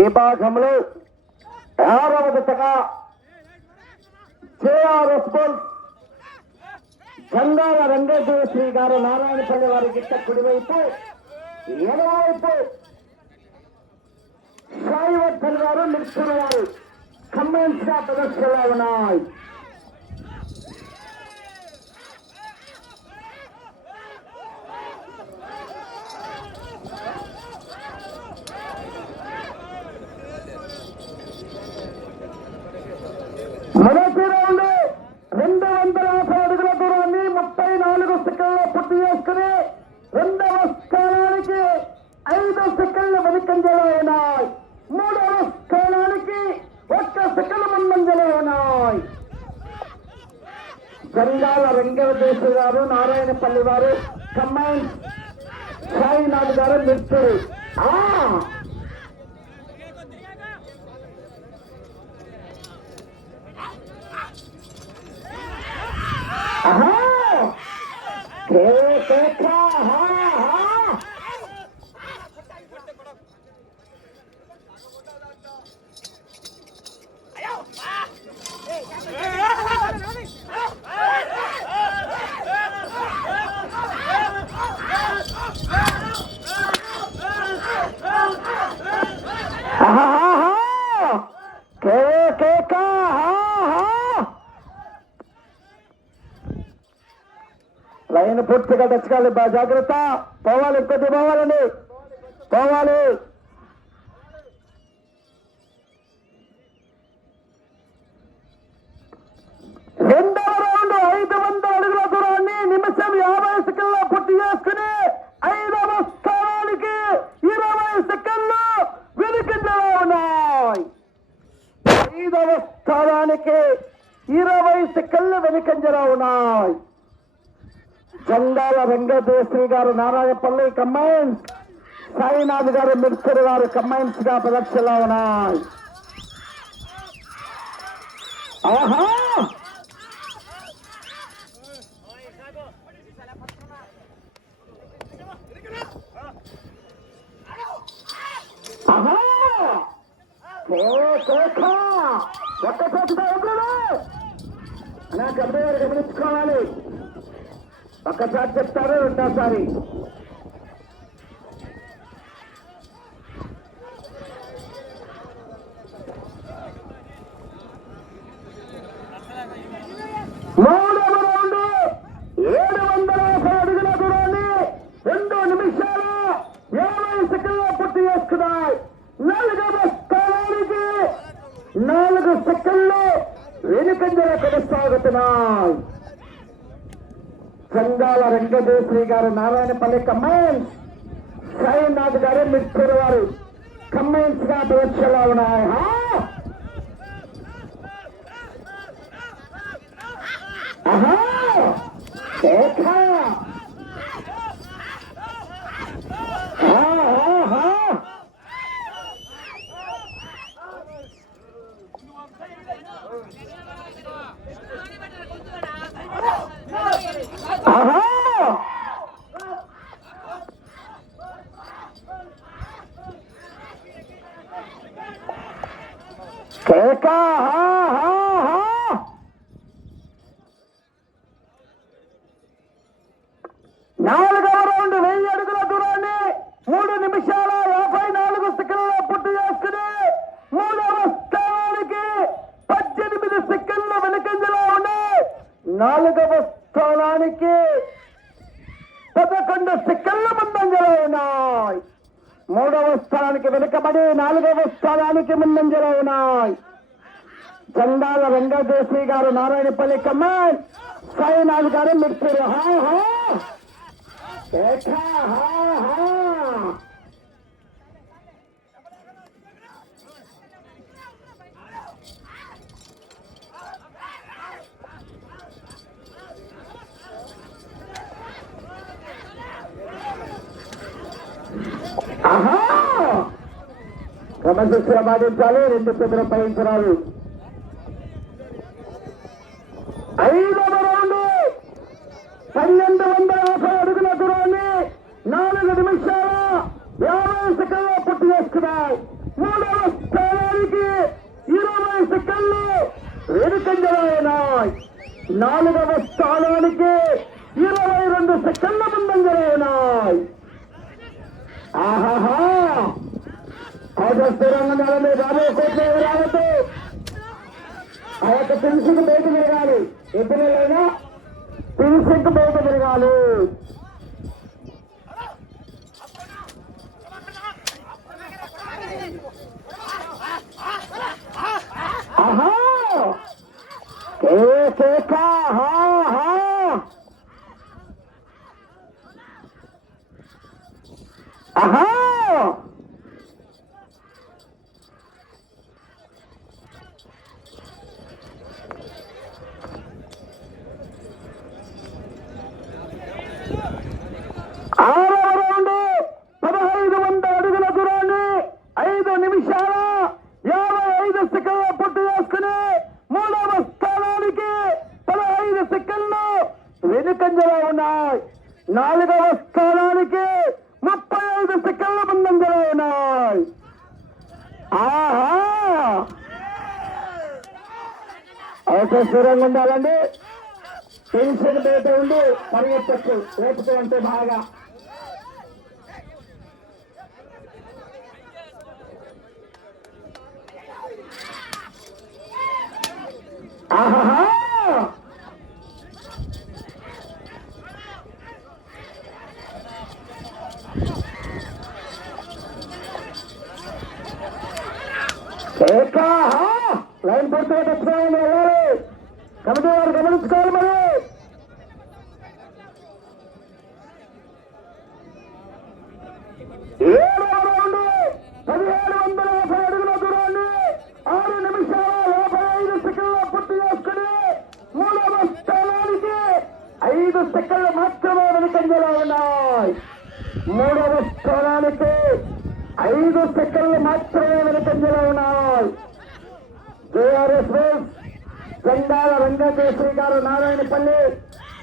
ఈ ఆరవ దశగా జేఆర్ఎస్ బోల్ గంగాల రంగదేశ్రీ గారు నారాయణపల్లి వారి గిట్ట కుడివైపు ఎడమవైపు సాయివర్ధన్ గారు మిక్సర్ వారు. కమెంట్స్గా ప్రదర్శనలో ఉన్నాయి. మొదటి రౌండ్ రెండు వందల యాభై అడుగుల దూరాన్ని ముప్పై నాలుగు సెకండ్లో పూర్తి చేసుకుని రెండవ స్థానానికి ఐదు సెకండ్లు వెనుకంజలో ఉన్నాయి. మూడవ స్థానానికి ఒక్క సెకండ్ ముందంజలో ఉన్నాయి. జంగాల వెంకటేశ్వర గారు నారాయణపల్లి వారు కమ్మాయి సాయినాథ్ గారు మిర్చూరు. ఆ ఆహా! కే కేక, ఆహా, ఆహా! ఆహా, ఆహా! కే కేక, ఆహా! లైన్ పూర్తిగా తెచ్చుకోవాలి. బాగా జాగ్రత్త. పోవాలి కొద్ది పోవాలండి. పోవాలి. రెండవ రౌండ్ ఐదు వందల అడుగుల దూరాన్ని నిమిషం యాభై సెకండ్లో పూర్తి చేసుకుని ఐదవ స్థానానికి ఇరవై సెకండ్లు వెనుకంజలో ఉన్నాయి. ఐదవ స్థానానికి ఇరవై సెకండ్లు వెనుకంజలో ఉన్నాయి. చందాల వెంకటేశ్వరి గారు నారాయణపల్లి కంబైన్స్ సాయినాథ్ గారు మిర్చర్ గారు కంబైన్స్గా ప్రదర్శనలో ఉన్నాయి. ఆహా! ఆహా! గమనించుకోవాలి. ఒకసారి చెప్తారు రెండోసారి. మూడవ రౌండ్ ఏడు వందల యాభై అడుగుల దూరాన్ని రెండు నిమిషాలు యాభై సెకండ్ల పూర్తి చేసుకున్నాయి. నాలుగవ స్థానానికి నాలుగు సెకండ్లు వెనుకంజల కొనసాగుతున్నాయి. చందాల వెంకటేశ్వరి గారు నారాయణపల్లి కమ్మైన్స్ సాయినాథ్ గారు మిత్రుడు వారు కమ్మైన్స్గా పరీక్షలో ఉన్నాయి హా? ఆహా! కేక! హా, హా, హా! ఆహా! కేక హా, హా, హా! నాలుగవ రౌండ్ వెయ్యి అడుగుల దూరాన్ని మూడు నిమిషాల యాభై నాలుగు సెకండ్ల పూర్తి చేసుకుని మూడవ స్థానానికి పద్దెనిమిది సెకండ్ల వెనుకంజలో ఉన్నాయి నాలుగవ స్థానానికి పదకొండు సెకండ్ల ముందంజలో ఉన్నాయి. మూడవ స్థానానికి వెనుకబడి నాలుగవ స్థానానికి ముందంజలో ఉన్నాయి. చందాల గారు నారాయణపల్లి కమాన్ సాయినాథ్ గారు మిర్చూరు. హా హా కేక, హా హా ఆహా క్రమశిక్షణ పాటించాలి రెండు చేతులు పయించరాలు ఐదవ రౌండ్ పన్నెండు వందల యాభై అడుగుల దూరాన్ని నాలుగు నిమిషాల యాభై సెకండ్లో పూర్తి చేసుకున్నాయి మూడవ స్థానానికి ఇరవై సెకండ్లు వెనుకంజలైనాయి నాలుగవ స్థానానికి ఇరవై రెండు సెకండ్ల ముందంజలైనాయి ఆహాహా అవసరంగా రాబోయే కోట్ల రావద్దు ఆ యొక్క పిలుసుకు బయట తిరగాలి ఎప్పుడైనా పిలుసుకు బయట తిరగాలి కే కేక హా హా ఆహా ఆరవ రౌండ్ పదహైదు వంద అడుగుల దూరాన్ని ఐదు నిమిషాల యాభై ఐదు సెకండ్ల పూర్తి చేసుకుని మూడవ స్థానానికి పదహైదు సెకండ్లు వెనుకంజలో ఉన్నాయి నాలుగవ స్థానానికి ముప్పై ఐదు సెకండ్ల ముందంజలో ఉన్నాయి ఆహా! అవసరంగా ఉండాలండి. టెన్షన్ బయట ఉండి పరిగెత్తచ్చు. లేకపోతే అంటే బాగా. ఆహా లైన్ పడుతున్నట్టు వెళ్ళాలి. కమిటీ వారు గమనించుకోవాలి మరి ఏడవ రౌండ్ పదిహేడు వందల యాభై అడుగుల దూరాన్ని ఆరు నిమిషాల యాభై ఐదు సెకండ్ల పూర్తి చేసుకుని మూడవ స్థానానికి ఐదు సెకండ్లు మాత్రమే వెనుకంజలో ఉన్నాయి మూడవ స్థానానికి ఐదు సెకండ్లు మాత్రమే వెనుకంజలో ఉన్నాయి. జేఆర్ఎస్ రేస్ గండాల వెంకటేశ్వరి గారు నారాయణపల్లి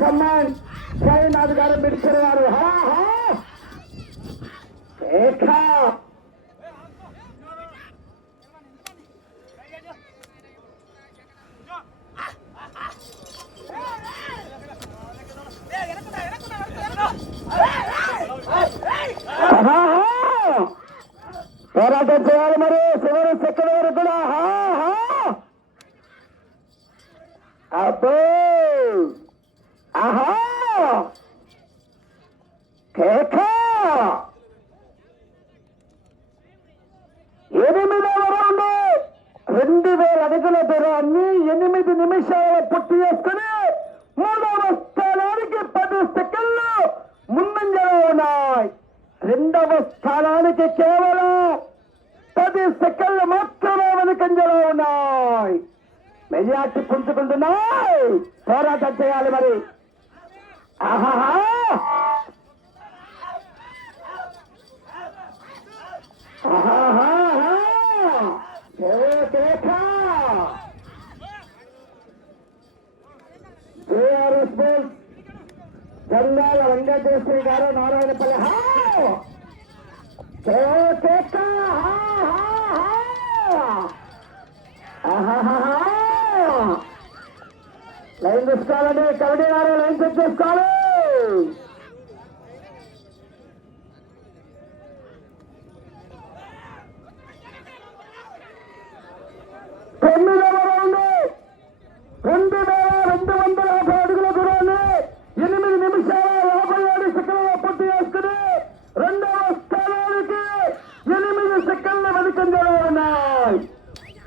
కమాండ్ సాయినాథ్ గారు మిడిచర్ గారు హా హా. ఏక. పోరాటం చేయాలి మరి. చివరి సెకండ్ వరకు కూడా ఆహా! అబ్బో. ఆహా. కేక. ఎనిమిదవ రౌండ్ రెండు వేల అడుగుల దూరాన్ని ఎనిమిది నిమిషాలు పూర్తి చేసుకుని మూడవ స్థానానికి పది సెకండ్లు ముందంజలో ఉన్నాయి. రెండవ స్థానానికి కేవలం పది సెకండ్లు మాత్రమే వెనుకంజలో ఉన్నాయి మెజార్టీ పుంజుకుంటున్నాయి పోరాటం చేయాలి మరి ఆహాహా ఆహాహా కేక వెంకటేశ్వరి గారు నారాయణపల్లి హా లైన్ తీసుకోవాలండి కమిటీ గారు లైన్ చెక్ చేసుకోవాలి తొమ్మిదవ రౌండ్ రెండు వేల రెండు వందల యాభై అడుగుల దూరాన్ని ఎనిమిది నిమిషాల యాభై ఏడు సెకండ్ల పూర్తి చేసుకుని రెండవ స్థానానికి ఎనిమిది సెకండ్ల వెనుకంజలో ఉన్నాయి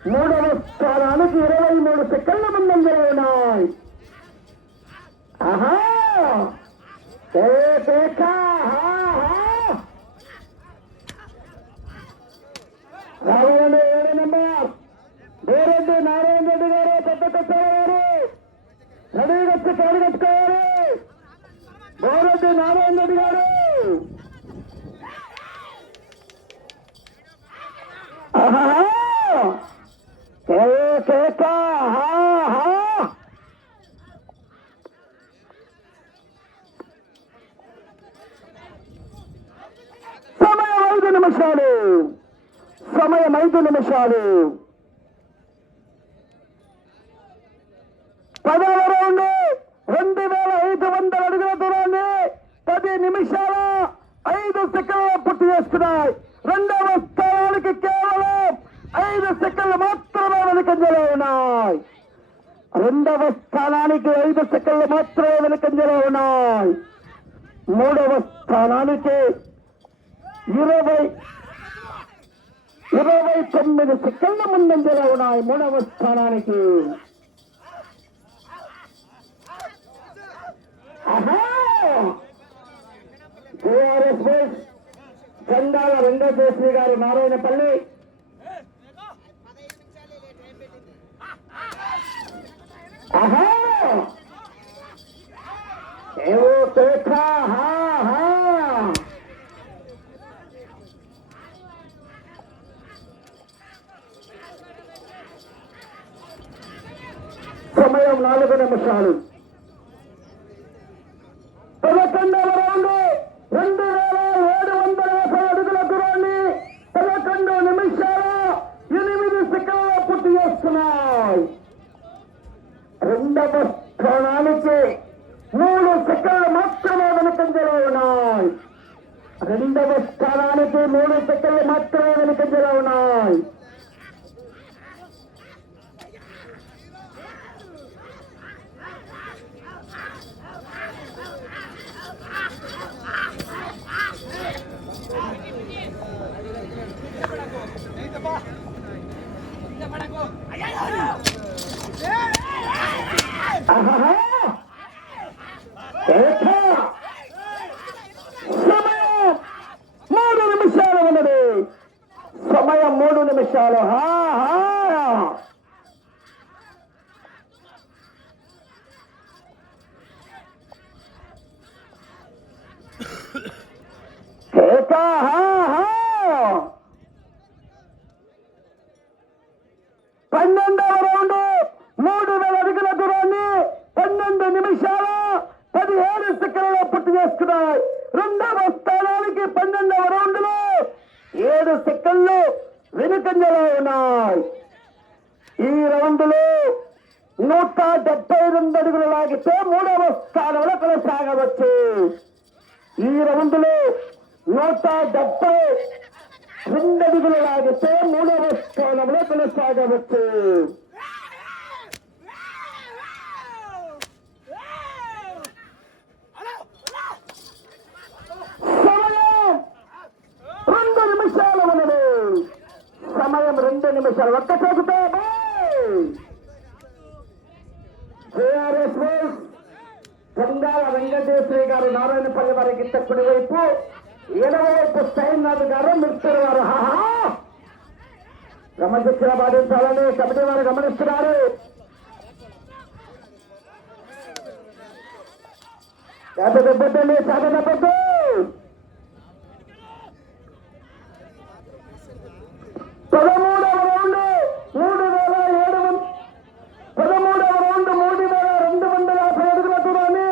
మూడవ స్థానానికి ఇరవై మూడు సెకండ్ల ముందంజలో ఉన్నాయి ఆహా ఏ పేక, ఆహా, ఆహా. రావాలండి ఏడు నెంబర్. బోరెడ్డి నారాయణ రెడ్డి గారు పెద్ద కట్టారు రెడీగా వచ్చి కాడు కట్టుకోవాలి. బోరెడ్డి నారాయణ రెడ్డి గారు. ఆహాహా. కేక, హా హా ఐదు నిమిషాలు సమయం ఐదు నిమిషాలు. పదవ రౌండ్ రెండు వేల ఐదు వందల అడుగుల దూరాన్ని పది నిమిషాల ఐదు సెకండ్లు పూర్తి చేసుకున్నాయి. రెండవ స్థానానికి కేవలం ఐదు సెకండ్లు మాత్రమే వెనుకంజలో ఉన్నాయి. రెండవ స్థానానికి ఐదు సెకండ్లు మాత్రమే వెనుకంజలో ఉన్నాయి. మూడవ స్థానానికి ఇరవై ఇరవై తొమ్మిది సెకండ్ల ముందంజలో ఉన్నాయి మూడవ స్థానానికి. ఆహా! బోస్ చందాల రెండో జోషి గారు నారాయణపల్లి. ఆహా ఏవో హా హా సమయం నాలుగు నిమిషాలు పదకొండవ రౌండ్ రెండు వేల ఏడు వందల యాభై అడుగుల దూరాన్ని పదకొండు నిమిషాల ఎనిమిది సెకండ్ల పూర్తి చేస్తున్నాయి రెండవ స్థానానికి మూడు సెకండ్లు మాత్రమే వెనుకంజలో ఉన్నాయి రెండవ స్థానానికి మూడు సెకండ్లు మాత్రమే వెనుకంజలో ఉన్నాయి ఆహాహా! ఏక! సమయం మూడు నిమిషాలు ఉన్నది సమయం చాలు. పన్నెండవ రౌండ్ మూడు వేల అడుగుల దూరాన్ని పన్నెండు నిమిషాలు పదిహేడు సెకండ్లలో పూర్తి చేసుకున్నాయి. రెండవ స్థానానికి పన్నెండవ రౌండ్లో ఏడు సెకండ్లు వెనుకంజలో ఉన్నాయి. ఈ రౌండ్లో నూట డెబ్బై రెండు అడుగులు లాగితే మూడవ స్థానంలో కొనసాగవచ్చు. ఈ రౌండ్లో నూట డెబ్బై రెండు అడుగులు లాగితే మూడవ స్థానంలో కొనసాగవచ్చు సమయం రెండు నిమిషాలు ఉన్నది సమయం రెండు ఒక్క చేతితో జేఆర్ఎస్ గంగాల వెంకటేశ్వరి గారు నారాయణపల్లి వారి గిట్ట కుడి వైపు ఎడమ సైన్నాథ్ గారు మిత్రుడు వారు. క్రమశిక్షణ పాటించాలని కమిటీ వారు గమనిస్తున్నారు. చేత దెబ్బతండి చేత దెబ్బద్దు పదమూడవ రౌండ్ మూడు వేల ఏడు వంద పదమూడవ రౌండ్ మూడు వేల రెండు వందల యాభై అడుగుల దూరాన్ని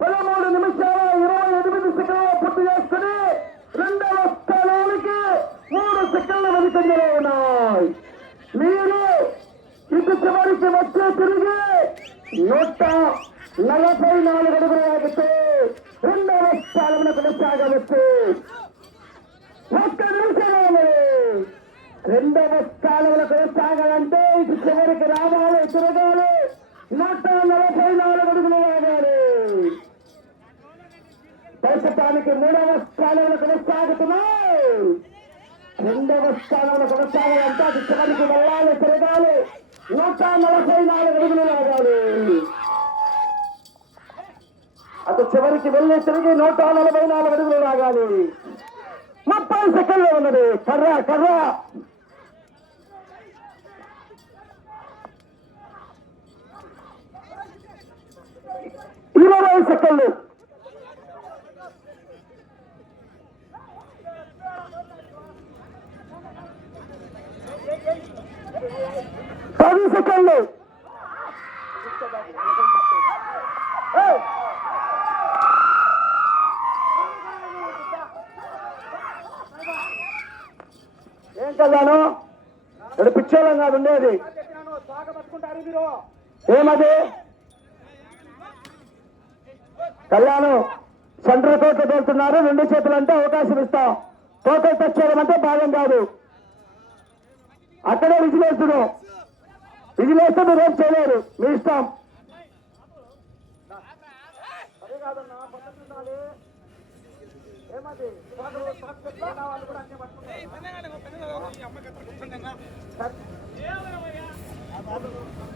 పదమూడు నిమిషాల ఇరవై ఎనిమిది సెకండ్ల పూర్తి చేసుకుని రెండవ స్థానానికి మూడు సెకండ్ల వెనుకంజలో ఉన్నాయి మీరు ఇటు చివరికి వచ్చే తిరిగి నూట నలభై నాలుగు అడుగులు ఆగితే రెండవ స్థానంలో కొనసాగవచ్చు ఒక్క నిమిషంలో ఉన్నది. రెండవ స్థానంలో కొనసాగాలంటే ఇటు చివరికి రావాలి తిరగాలి. నూట నలభై నాలుగు అడుగులు ఆగాలి ప్రస్తుతానికి మూడవ స్థానంలో కొనసాగుతున్నాయి. రెండవ స్థానంలో కొనసాగాలంటే అటు చివరికి వెళ్ళాలి తిరగాలి. నూట నలభై నాలుగు అడుగులు లాగాలి. అటు చివరికి వెళ్ళి తిరిగి నూట నలభై నాలుగు అడుగులు లాగాలి. ముప్పై సెకండ్లు ఉన్నది. కర్ర కర్ర. ఇరవై సెకండ్లు పది సెకండ్లు! ఏం కళ్యాణం? ఇక్కడ పిచ్చోళం కాదు ఉండేది. ఏమది? కళ్యాణం సెంటర్ కోర్టు తోలుతున్నారు రెండు చేతులు అంటే అవకాశం ఇస్తాం టోటల్ టచ్ చేయడం అంటే భాగం కాదు అక్కడే విజిలేస్తున్నాం విజిలేస్తే మీరు ఏం చేయలేరు మీ ఇష్టం ఓ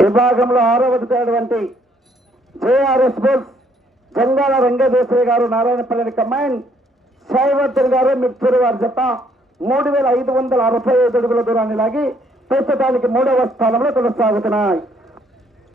విభాగంలో ఆరవ పెళ్ళి జేఆర్ఎస్ బోల్స్ జంగాల రంగదేశ్వరి గారు నారాయణపల్లి కమాండ్ సాయివర్ధన్ గారు మిర్చూరు వారి జత మూడు వేల ఐదు వందల అరవై ఐదు అడుగుల దూరాన్ని లాగి ప్రస్తుతానికి మూడవ స్థానంలో కొనసాగుతున్నాయి